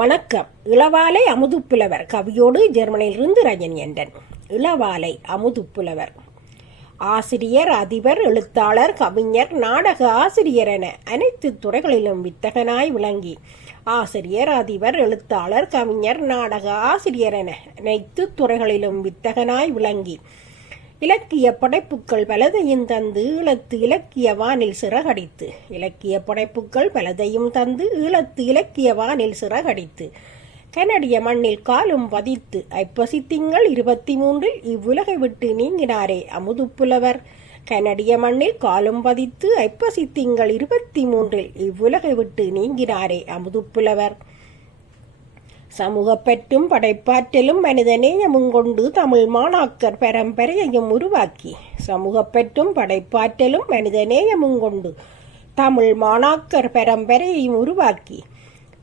வணக்கம். இளவாலை அமுதுப்புலவர். கவியோடு ஜெர்மனியிலிருந்து ரஜன் என்றன் இளவாலை அமுதுப்புலவர். ஆசிரியர் அதிபர் எழுத்தாளர் கவிஞர் நாடக ஆசிரியர் என அனைத்து துறைகளிலும் வித்தகனாய் விளங்கி ஆசிரியர் அதிபர் எழுத்தாளர் கவிஞர் நாடக ஆசிரியர் என அனைத்து துறைகளிலும் வித்தகனாய் விளங்கி இலக்கிய படைப்புக்கள் பலதையும் தந்து ஈழத்து இலக்கிய வானில் சிறகடித்து. இலக்கிய படைப்புக்கள் பலதையும் தந்து ஈழத்து இலக்கிய வானில் சிறகடித்து. கனடிய மண்ணில் காலும் பதித்து ஐப்பசி திங்கள் இருபத்தி மூன்றில் இவ்வுலகை விட்டு நீங்கினாரே அமுதுப்புலவர் கனடிய மண்ணில் காலும் பதித்து ஐப்பசி திங்கள் இருபத்தி மூன்றில் இவ்வுலகை விட்டு நீங்கினாரே அமுதுப்புலவர் சமூகப்பற்றும் படைப்பாற்றலும் மனிதநேயமும் கொண்டு தமிழ் மாணாக்கர் பரம்பரையையும் உருவாக்கி. சமூகப்பற்றும் படைப்பாற்றலும் மனிதநேயமும் கொண்டு தமிழ் மாணாக்கர் பரம்பரையையும் உருவாக்கி.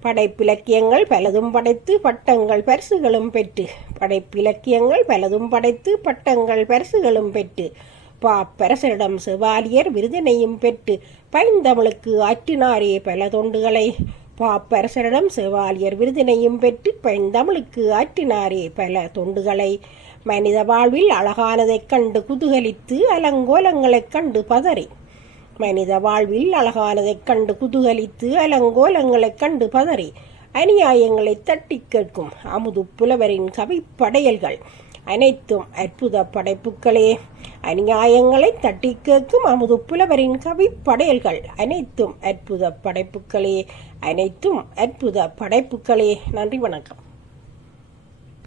படைப்பிலக்கியங்கள் பலதும் படைத்து பட்டங்கள் பரிசுகளும் பெற்று. படைப்பிலக்கியங்கள் பலதும் படைத்து பட்டங்கள் பரிசுகளும் பெற்று. பாப்பரசரிடம் செவாலியர் விருதினையும் பெற்று. பைந்தமிழுக்கு ஆற்றினாரே பல தொண்டுகளை. பாப்பரசரிடம் செவாலியர் விருதினையும் பெற்று பைந்தமிழுக்கு ஆற்றினாரே பல தொண்டுகளை. மனித வாழ்வில் அழகானதைக் கண்டு குதூகலித்து அலங்கோலங்களைக் கண்டு பதறி. மனித வாழ்வில் அழகானதைக் கண்டு குதூகலித்து அலங்கோலங்களைக் கண்டு பதறி. அநியாயங்களை தட்டி கேட்கும் அமுது புலவரின் கவிப்படையல்கள் அனைத்தும் அற்புத படைப்புகளே. அநியாயங்களை தட்டி கேட்கும் அமுது புலவரின் கவிப்படையல்கள் அனைத்தும் அற்புத படைப்புகளே. அனைத்தும் அற்புத படைப்புகளே. நன்றி வணக்கம்.